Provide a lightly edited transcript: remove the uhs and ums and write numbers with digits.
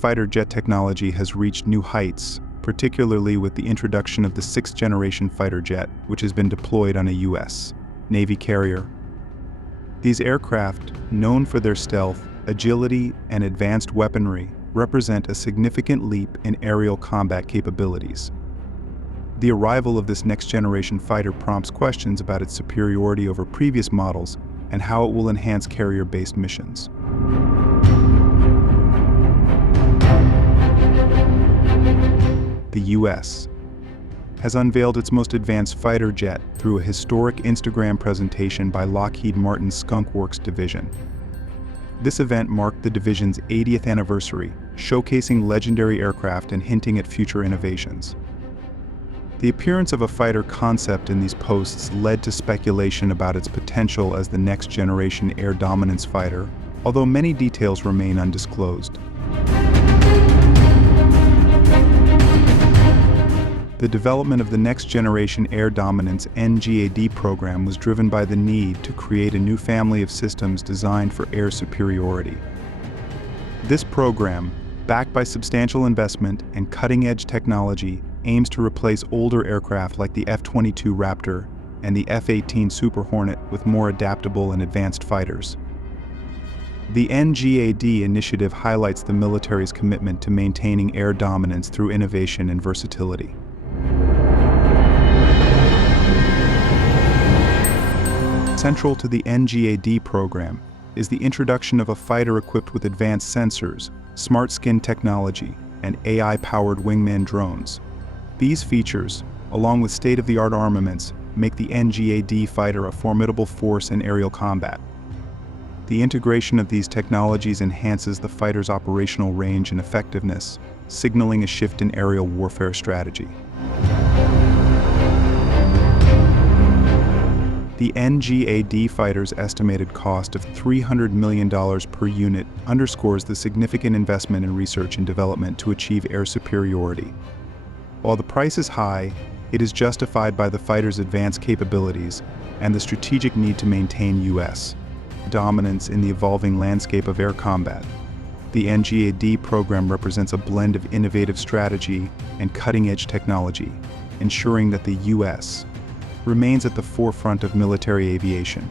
fighter jet technology has reached new heights, particularly with the introduction of the 6th-generation fighter jet, which has been deployed on a U.S. Navy carrier. These aircraft, known for their stealth, agility, and advanced weaponry, represent a significant leap in aerial combat capabilities. The arrival of this next-generation fighter prompts questions about its superiority over previous models and how it will enhance carrier-based missions. The U.S. has unveiled its most advanced fighter jet through a historic Instagram presentation by Lockheed Martin's Skunk Works division. This event marked the division's 80th anniversary, showcasing legendary aircraft and hinting at future innovations. The appearance of a fighter concept in these posts led to speculation about its potential as the next-generation air dominance fighter, although many details remain undisclosed. The development of the next-generation air dominance NGAD program was driven by the need to create a new family of systems designed for air superiority. This program, backed by substantial investment and cutting-edge technology, aims to replace older aircraft like the F-22 Raptor and the F-18 Super Hornet with more adaptable and advanced fighters. The NGAD initiative highlights the military's commitment to maintaining air dominance through innovation and versatility. Central to the NGAD program is the introduction of a fighter equipped with advanced sensors, smart skin technology, and AI-powered wingman drones. These features, along with state-of-the-art armaments, make the NGAD fighter a formidable force in aerial combat. The integration of these technologies enhances the fighter's operational range and effectiveness, signaling a shift in aerial warfare strategy. The NGAD fighter's estimated cost of $300 million per unit underscores the significant investment in research and development to achieve air superiority. While the price is high, it is justified by the fighter's advanced capabilities and the strategic need to maintain U.S. dominance in the evolving landscape of air combat. The NGAD program represents a blend of innovative strategy and cutting-edge technology, ensuring that the U.S. remains at the forefront of military aviation.